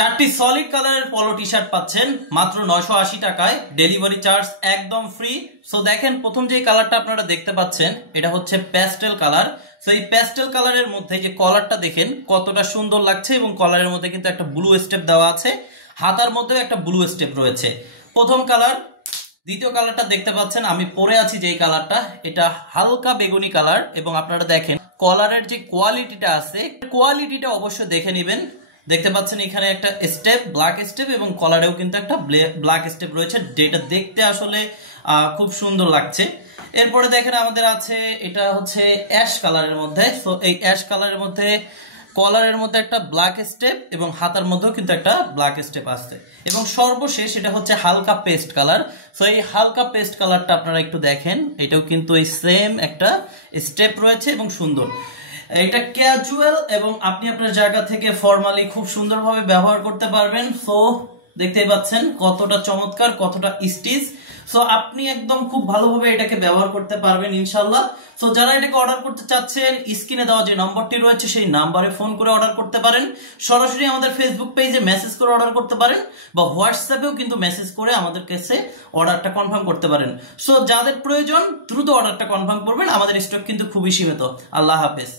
চারটি সলিড কালারের পলো টি শার্ট পাচ্ছেন মাত্র 980 টাকায়, ডেলিভারি চার্জ একদম ফ্রি। সো দেখেন, প্রথম যে কালারটা আপনারা দেখতে পাচ্ছেন এটা হচ্ছে প্যাস্টেল কালার। সো এই প্যাস্টেল কালারের মধ্যে যে কলারটা দেখেন কতটা সুন্দর লাগছে, এবং কলারের মধ্যে কিন্তু একটা ব্লু স্টেপ দেওয়া আছে, হাতার মধ্যেও একটা ব্লু স্টেপ রয়েছে। প্রথম কালার। দ্বিতীয় কালারটা দেখতে পাচ্ছেন আমি পরে আছি যেই কালারটা, এটা হালকা বেগুনি কালার, এবং আপনারা দেখেন কলারের যে কোয়ালিটিটা আছে, কোয়ালিটিটা অবশ্যই দেখে নেবেন। দেখতে পাচ্ছেন এখানে একটা স্টেপ, ব্ল্যাক স্টেপ, এবং কলারেও কিন্তু একটা ব্ল্যাক স্টেপ রয়েছে, যেটা দেখতে আসলে খুব সুন্দর লাগছে। এরপরে দেখেন আমাদের আছে, এটা হচ্ছে অ্যাশ কালারের মধ্যে। তো এই অ্যাশ কালারের মধ্যে কলারের মধ্যে একটা ব্ল্যাক স্টেপ, এবং হাতার মধ্যেও কিন্তু একটা ব্ল্যাক স্টেপ আছে, এবং সর্বশেষ এটা হচ্ছে হালকা পেস্ট কালার। সো এই হালকা পেস্ট কালারটা আপনারা একটু দেখেন, এটাও কিন্তু এই সেম একটা স্টেপ রয়েছে এবং সুন্দর। এটা ক্যাজুয়াল, এবং আপনি আপনার জায়গা থেকে ফর্মালি খুব সুন্দরভাবে ব্যবহার করতে পারবেন। সো দেখতেই পাচ্ছেন কতটা চমৎকার, কতটা স্টিচ। সো আপনি একদম খুব ভালোভাবে এটাকে ব্যবহার করতে পারবেন ইনশাল্লাহ। সো যারা এটাকে অর্ডার করতে চাচ্ছেন, স্ক্রিনে দেওয়া যে নম্বরটি রয়েছে সেই নাম্বারে ফোন করে অর্ডার করতে পারেন, সরাসরি আমাদের ফেসবুক পেজে মেসেজ করে অর্ডার করতে পারেন, বা হোয়াটসঅ্যাপেও কিন্তু মেসেজ করে আমাদের কাছে অর্ডারটা কনফার্ম করতে পারেন। সো যাদের প্রয়োজন দ্রুত অর্ডারটা কনফার্ম করবেন, আমাদের স্টক কিন্তু খুবই সীমিত। আল্লাহ হাফেজ।